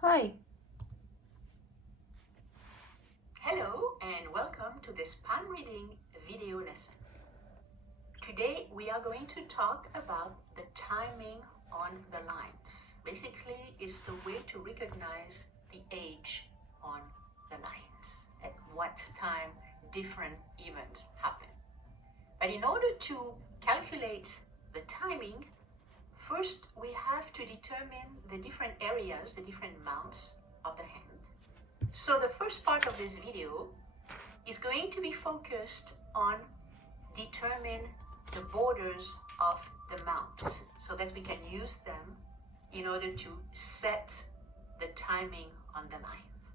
Hi. Hello and welcome to this palm reading video lesson. Today we are going to talk about the timing on the lines. Basically, it's the way to recognize the age on the lines, at what time different events happen. But in order to calculate the timing, first we have to determine the different areas, the different mounts of the hand. So the first part of this video is going to be focused on determine the borders of the mounts so that we can use them in order to set the timing on the lines.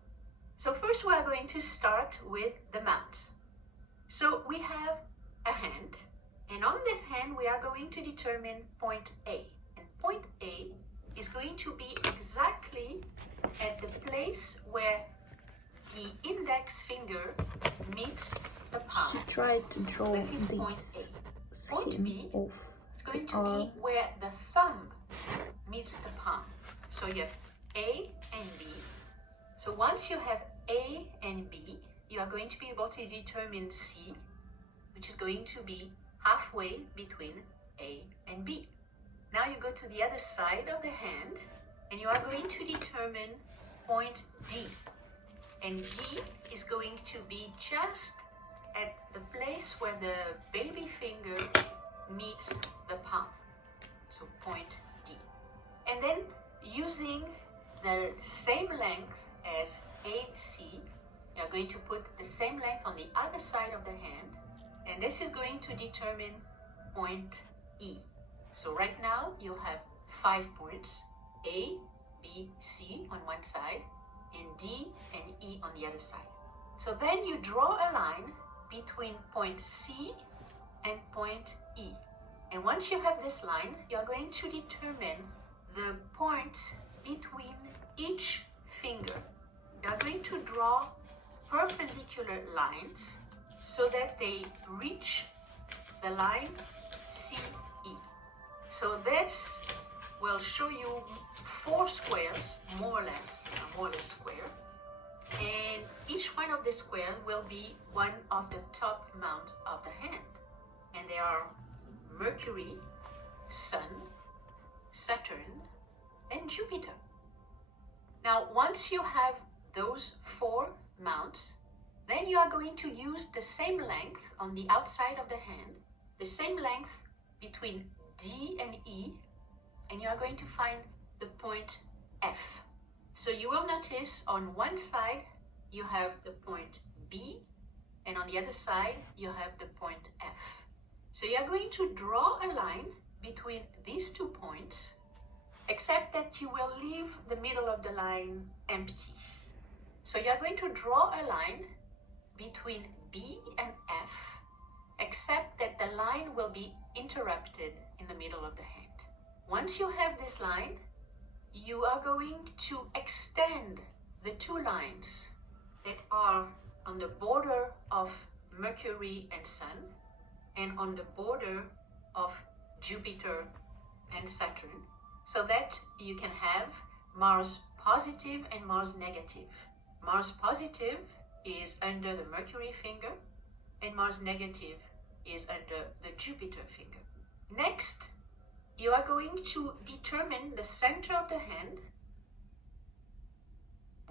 So first we are going to start with the mounts. So we have a hand, and on this hand we are going to determine point A. And point A is going to be exactly at the place where the index finger meets the palm. She tried to draw This is point this A. Point scheme B of is going the to be where the thumb meets the palm. So you have A and B. So once you have A and B, you are going to be able to determine C, which is going to be halfway between A and B. Now you go to the other side of the hand and you are going to determine point D. And D is going to be just at the place where the baby finger meets the palm. So point D. And then using the same length as AC, you're going to put the same length on the other side of the hand. And this is going to determine point E. So right now you have 5 points, A, B, C on one side, and D and E on the other side. So then you draw a line between point C and point E. And once you have this line, you're going to determine the point between each finger. You're going to draw perpendicular lines so that they reach the line CE. So this will show you 4 squares, more or less square. And each one of the squares will be one of the top mount of the hand. And they are Mercury, Sun, Saturn, and Jupiter. Now, once you have those 4 mounts, then you are going to use the same length on the outside of the hand, the same length between D and E, and you are going to find the point F. So you will notice on one side you have the point B, and on the other side you have the point F. So you are going to draw a line between these 2 points, except that you will leave the middle of the line empty. So you are going to draw a line between B and F, except that the line will be interrupted in the middle of the hand. Once you have this line, you are going to extend the 2 lines that are on the border of Mercury and Sun and on the border of Jupiter and Saturn, so that you can have Mars positive and Mars negative. Mars positive is under the Mercury finger and Mars negative is under the Jupiter finger. Next, you are going to determine the center of the hand.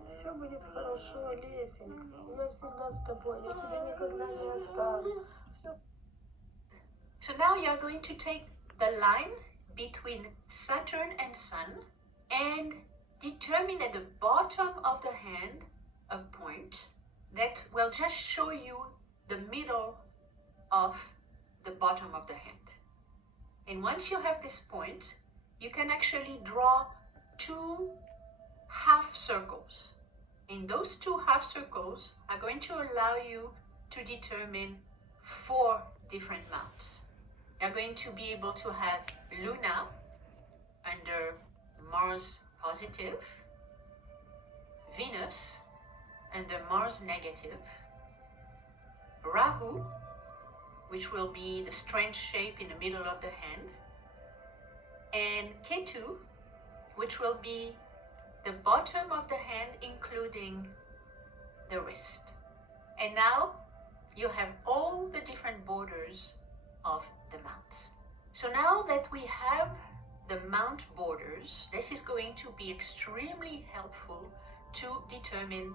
Все будет хорошо, Лесенька. Я всегда с тобой, я тебя никогда не оставлю. So now you are going to take the line between Saturn and Sun and determine at the bottom of the hand a point that will just show you the middle of the bottom of the hand. And once you have this point, you can actually draw 2 half circles. And those 2 half circles are going to allow you to determine 4 different mounts. You're going to be able to have Luna under Mars positive, Venus under Mars negative, Rahu, which will be the strange shape in the middle of the hand, and Ketu, which will be the bottom of the hand, including the wrist. And now you have all the different borders of the mount. So now that we have the mount borders, this is going to be extremely helpful to determine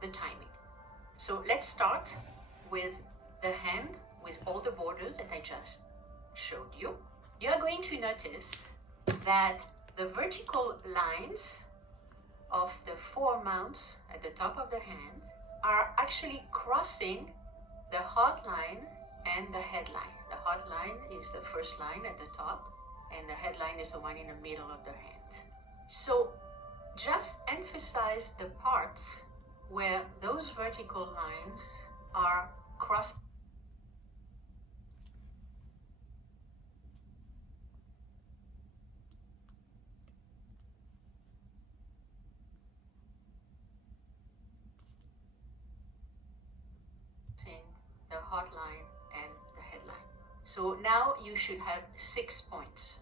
the timing. So let's start with the hand with all the borders that I just showed you. You are going to notice that the vertical lines of the four mounts at the top of the hand are actually crossing the heart line and the headline. The heart line is the first line at the top, and the headline is the one in the middle of the hand. So just emphasize the parts where those vertical lines are crossing. The heart line and the headline. So now you should have 6 points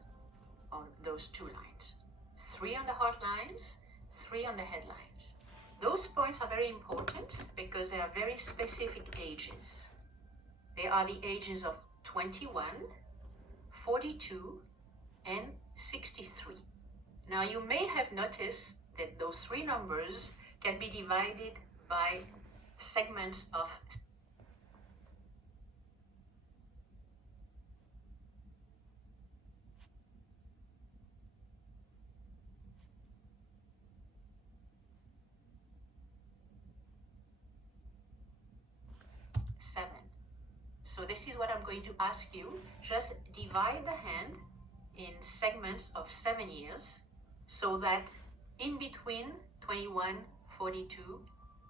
on those two lines. 3 on the heart lines, 3 on the headlines. Those points are very important because they are very specific ages. They are the ages of 21, 42, and 63. Now you may have noticed that those 3 numbers can be divided by segments of 7. So this is what I'm going to ask you. Just divide the hand in segments of 7 years so that in between 21, 42,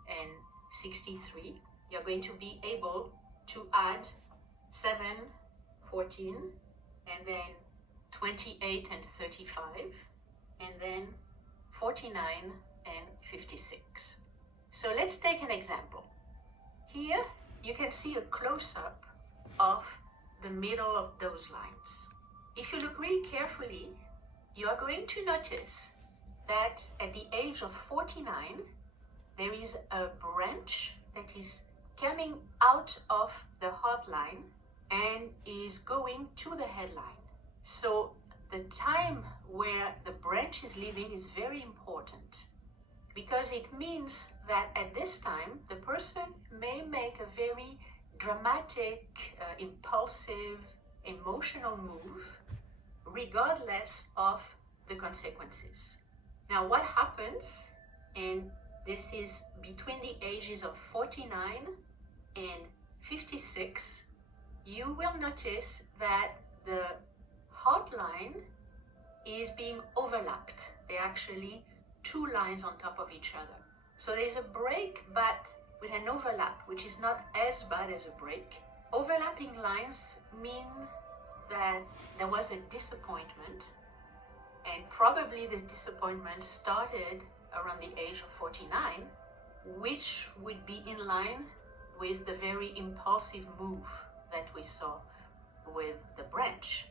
and 63, you're going to be able to add 7, 14, and then 28 and 35, and then 49 and 56. So let's take an example. Here, you can see a close-up of the middle of those lines. If you look really carefully, you are going to notice that at the age of 49, there is a branch that is coming out of the heart line and is going to the headline. So the time where the branch is leaving is very important, because it means that at this time, the person may make a very dramatic, impulsive, emotional move, regardless of the consequences. Now, what happens, and this is between the ages of 49 and 56, you will notice that the heart line is being overlapped. They're actually 2 lines on top of each other. So there's a break, but with an overlap, which is not as bad as a break. Overlapping lines mean that there was a disappointment, and probably the disappointment started around the age of 49, which would be in line with the very impulsive move that we saw with the branch.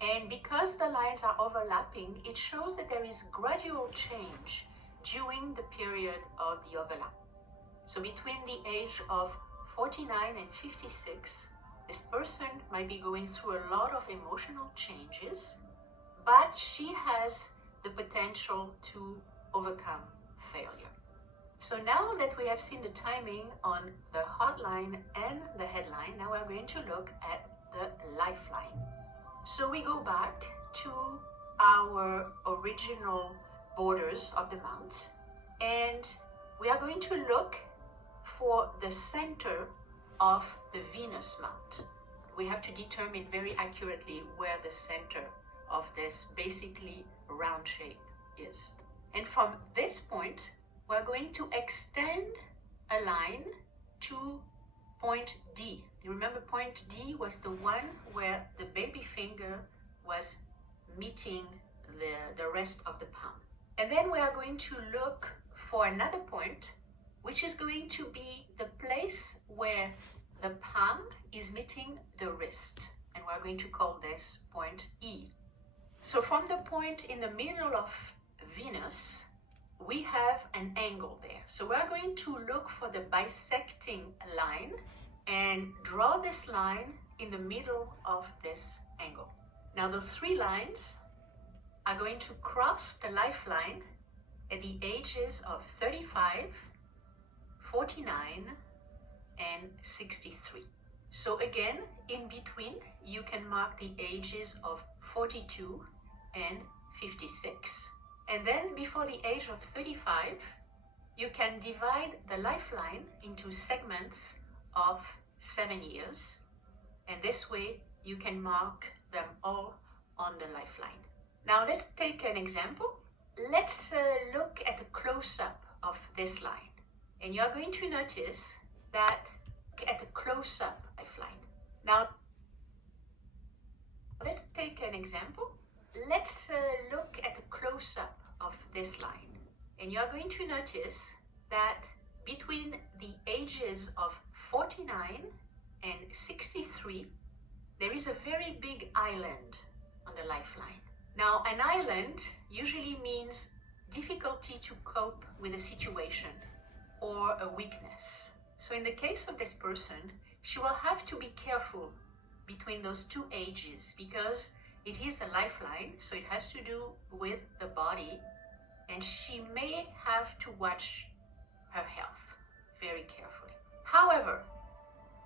And because the lines are overlapping, it shows that there is gradual change during the period of the overlap. So between the age of 49 and 56, this person might be going through a lot of emotional changes, but she has the potential to overcome failure. So now that we have seen the timing on the heart line and the headline, now we're going to look at the lifeline. So we go back to our original borders of the mount, and we are going to look for the center of the Venus mount. We have to determine very accurately where the center of this basically round shape is. And from this point, we're going to extend a line to point D. You remember point D was the one where the baby finger was meeting the rest of the palm. And then we are going to look for another point, which is going to be the place where the palm is meeting the wrist. And we're going to call this point E. So from the point in the middle of Venus, we have an angle there. So we're going to look for the bisecting line and draw this line in the middle of this angle. Now the three lines are going to cross the lifeline at the ages of 35, 49, and 63. So again, in between, you can mark the ages of 42 and 56. And then before the age of 35, you can divide the lifeline into segments of 7 years. And this way, you can mark them all on the lifeline. Now let's take an example. Let's look at a close-up of this line. And you are going to notice that at a close-up lifeline. Now, let's take an example. Let's look at a close-up of this line. And you are going to notice that between the ages of 49 and 63, there is a very big island on the lifeline. Now, an island usually means difficulty to cope with a situation or a weakness. So in the case of this person, she will have to be careful between those two ages because it is a lifeline, so it has to do with the body, and she may have to watch her health very carefully. However,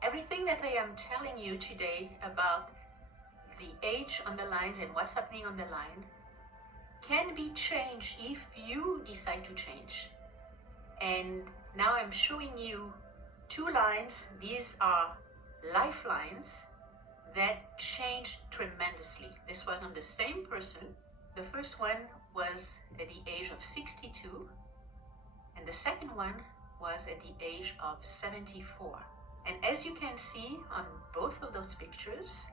everything that I am telling you today about the age on the lines and what's happening on the line can be changed if you decide to change. And now I'm showing you two lines. These are lifelines that changed tremendously. This was on the same person. The first one was at the age of 62, and the second one was at the age of 74. And as you can see on both of those pictures,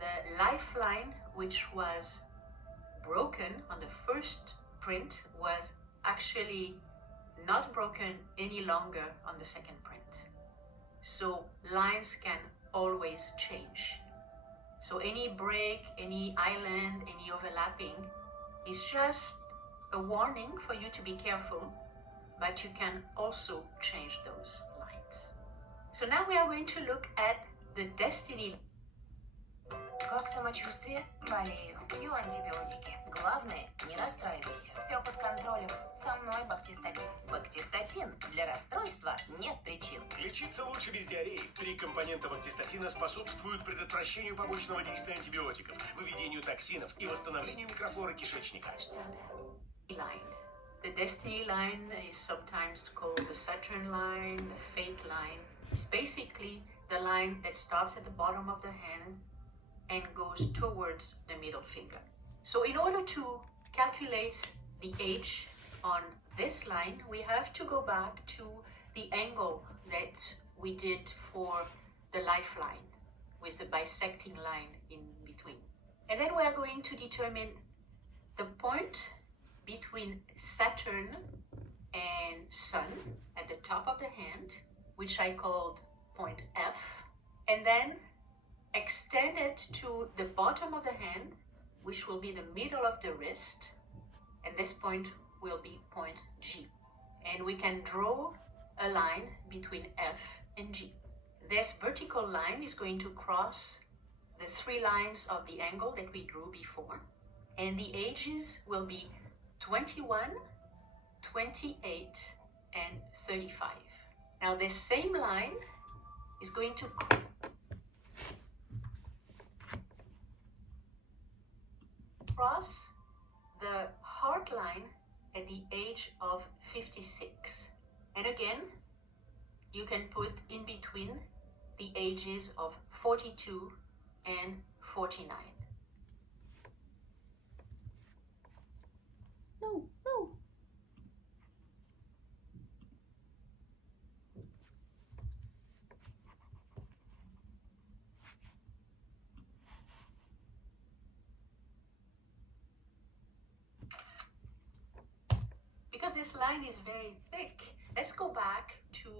the lifeline which was broken on the first print was actually not broken any longer on the second print. So lines can always change. So any break, any island, any overlapping is just a warning for you to be careful, but you can also change those lines. So now we are going to look at the destiny. Как самочувствие? Болею. Пью антибиотики. Главное, не расстраивайся. Все под контролем. Со мной бактистатин. Бактистатин. Для расстройства нет причин. Лечиться лучше без диареи. 3 компонента бактистатина способствуют предотвращению побочного действия антибиотиков, выведению токсинов и восстановлению микрофлоры кишечника. Line. The destiny line is sometimes called the Saturn line, the fate line. It's basically the line that starts at the bottom of the hand and goes towards the middle finger. So in order to calculate the age on this line, we have to go back to the angle that we did for the lifeline with the bisecting line in between. And then we are going to determine the point between Saturn and Sun at the top of the hand, which I called point F, and then extend it to the bottom of the hand, which will be the middle of the wrist, and this point will be point G. And we can draw a line between F and G. This vertical line is going to cross the 3 lines of the angle that we drew before, and the ages will be 21, 28, and 35. Now this same line is going to cross the heart line at the age of 56. And again, you can put in between the ages of 42 and 49. No. Because this line is very thick, let's go back to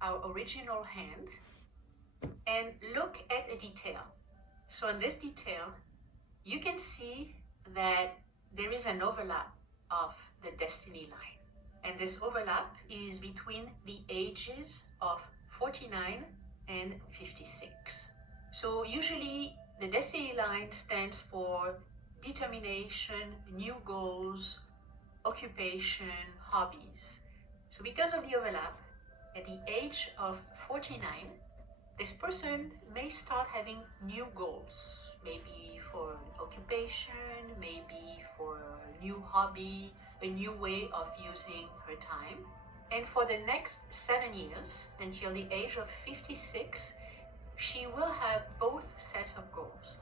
our original hand and look at a detail. So in this detail, you can see that there is an overlap of the destiny line. And this overlap is between the ages of 49 and 56. So usually the destiny line stands for determination, new goals, occupation, hobbies. So because of the overlap, at the age of 49, this person may start having new goals, maybe for an occupation, maybe for a new hobby, a new way of using her time. And for the next 7 years, until the age of 56, she will have both sets of goals.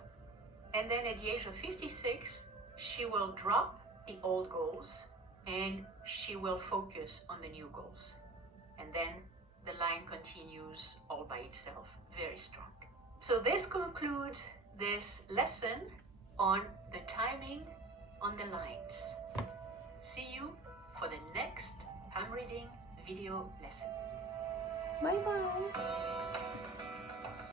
And then at the age of 56, she will drop the old goals and she will focus on the new goals. And then the line continues all by itself, very strong. So this concludes this lesson on the timing on the lines. See you for the next palm reading video lesson. Bye bye.